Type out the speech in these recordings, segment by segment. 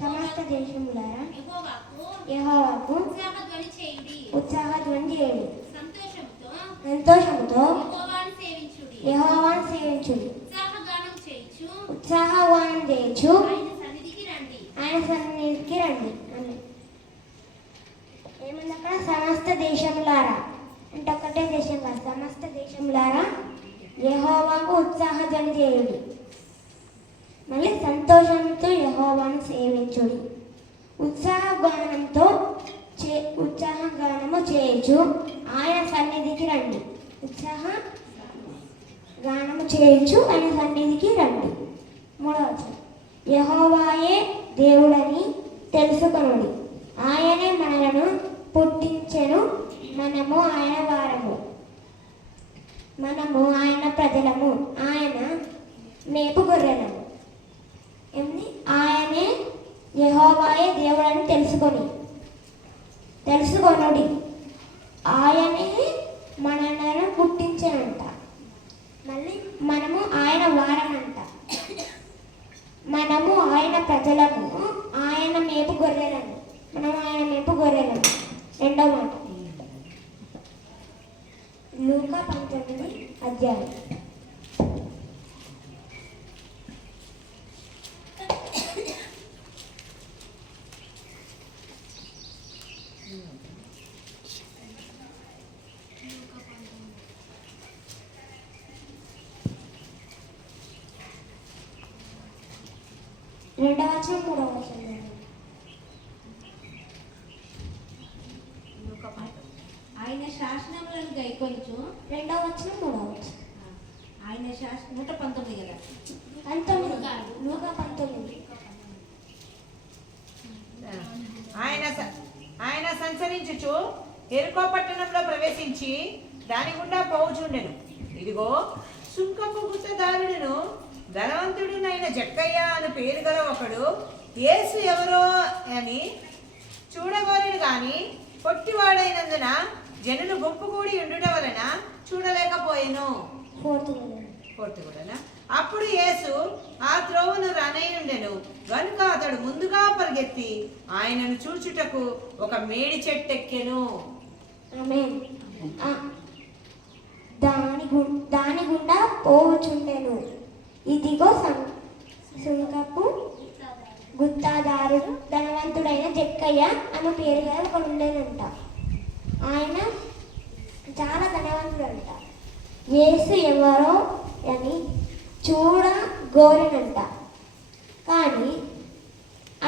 సమస్త దేశములారా యెహోవాకు ఉత్సాహధ్వని చేయుడి. సంతోషముతో యెహోవాను సేవించుడి. ఉత్సాహగానం చేయుచు ఆయన సన్నిధికి రండి. ఏముంది అక్కడ? సమస్త దేశములారా అంటే ఒకటే దేశం కాదు, సమస్త దేశములారా యెహోవాకు ఉత్సాహధ్వని చేయుడి. మళ్ళీ సంతోషంతో యెహోవాను సేవించుడి. ఉత్సాహగానము చేయొచ్చు ఆయన సన్నిధికి రండి. ఉత్సాహగానము చేయొచ్చు ఆయన సన్నిధికి రండి. 3వ వచనం, యెహోవాయే దేవుడని తెలుసుకొనుడి. ఆయనే మనలను పుట్టించెను, మనము ఆయన వారము, మనము ఆయన ప్రజలము, ఆయన మేపు గొర్రెలము. ఏమిటి? ఆయనే యెహోవాయే దేవుడని తెలుసుకొనుడి. ఆయనే మనలను పుట్టించనంట. మళ్ళీ మనము ఆయన వారమంట, మనము ఆయన ప్రజలము, ఆయన మేపు గొర్రెలము, మనము ఆయన మేపు గొర్రెలము. 2వ మాట లూకా 19 అధ్యాయం. రెండవ వచనం 3వ వచనం. ఆయన శాసనములను గైకొనుచు. 2వ వచనం 3వ వచనం. ఆయన శాసనం 119 కదా, 19 లూకా 19. ఆయన సంచరించుచు యెరికో పట్టణంలో ప్రవేశించి దాని గుండా పోవుచుండెను. ఇదిగో సుంకపు గుత్తదారుడును ధనవంతుడునైన జక్కయ్య అని పేరు గల ఒకడు యేసు ఎవరో అని చూడగోరెను గాని పొట్టివాడైనందున జనులు గుంపు కూడి ఉండుట వలన చూడలేకపోయెను. 4th కూడా. అప్పుడు యేసు ఆ త్రోవను రానయ్యుండెను గనుక అతడు ముందుగా పరిగెత్తి ఆయనను చూచుటకు ఒక మేడి చెట్టెక్కెను. దాని గుండా పోవచుండెను. ఇదిగో సుంకపు గుత్తాదారుడు ధనవంతుడైన జక్కయ్య అన్న పేరు గల ఒకడు ఉండేనంట. ఆయన చాలా ధనవంతుడంట. యేసు ఎవరో అని చూడగోరెనంట. కానీ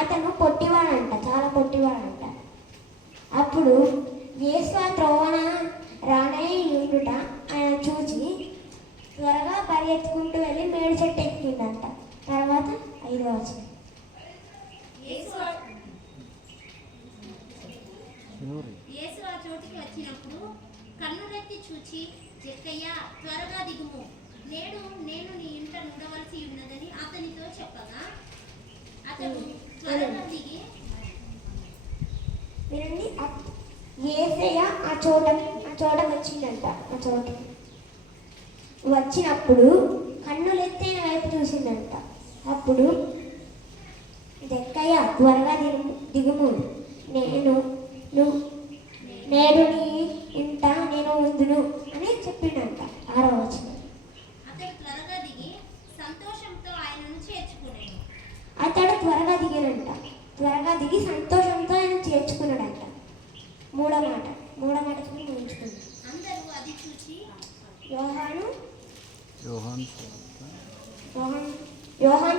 అతను పొట్టివాడంట, చాలా పొట్టివాడంట. అప్పుడు యేసు ఆ త్రోవన రానయ్యుండుట ఆయన చూచి త్వరగా పరిగెత్తుకుంటూ వెళ్ళి మేడి చెట్టు ఎక్కిందంట. తర్వాత 5వ వచనం, యేసు ఆ చోటికి వచ్చినప్పుడు కన్నులెత్తి చూచి, జక్కయ్య త్వరగా దిగుము, నేడు నేను నీ ఇంట ఉండవలసి ఉన్నదని అతనితో చెప్పగా అతడు త్వరగా దిగి యేసయ్య ఆ చోట వచ్చిందంట. వచ్చినప్పుడు కన్నులెత్తైన వైపు చూసిందంట. అప్పుడు జక్కయ్య త్వరగా దిగుము, నేడు నీ ఇంట నేను ఉందును అని చెప్పిండంట. 6వ వచనం, అతడు త్వరగా దిగి సంతోషంతో ఆయనను చేర్చుకున్నాడు. అతడు త్వరగా దిగినంట, త్వరగా దిగి సంతోషంతో ఆయన చేర్చుకున్నాడంట. 3వ మాటకి ముగించుకుంది. అందరూ అది చూచి యోహాను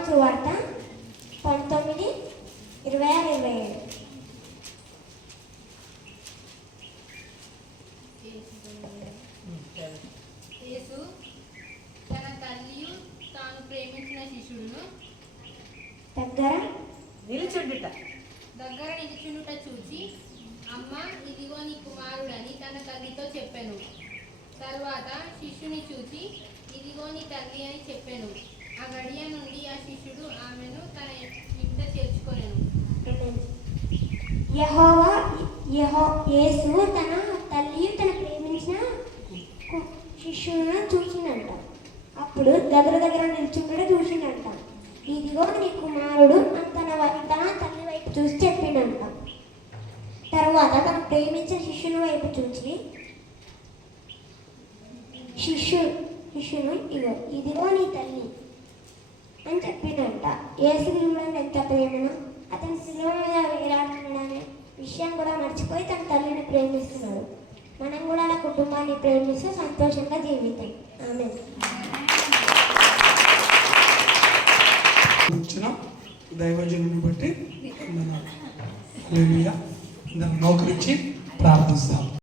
సువార్త 19:26-27. యేసు తన తల్లియు తాను ప్రేమించిన శిష్యుడును దగ్గర నిలుచుండుట చూచి, అమ్మ ఇదిగో నీ కుమారుడని తన తల్లితో చెప్పెను. తరువాత శిష్యుని చూచి, ఇదిగో నీ తల్లి అని చెప్పెను. ఆ గడియ నుండి ఆ శిష్యుడు ఆమెను తన ఇంట చేర్చుకొనెను. యేసు తన తల్లి తన ప్రేమించిన శిష్యులను చూసినంట. అప్పుడు దగ్గర నిల్చుంటే చూసిండంట. ఇదిగో నీ కుమారుడు అని తన తల్లి వైపు చూసి చెప్పిండంట. తర్వాత తను ప్రేమించిన శిష్యుని వైపు చూసి శిష్యును ఇదిగో నీ తల్లి అని చెప్పిండంట. యేసుని చూడండి ఎంత ప్రేమను. అతని శిలువ మీద వేలాడుతున్నాడనే విషయం కూడా మర్చిపోయి తన తల్లిని ప్రేమిస్తున్నాడు. మనం కూడా అలా కుటుంబాన్ని ప్రేమిస్తూ సంతోషంగా జీవితాం. ఆమేన్. వచ్చిన దైవజనుని బట్టి వందనాలు. హల్లెలూయా. అందరం మోకరించి ప్రార్థిస్తాం.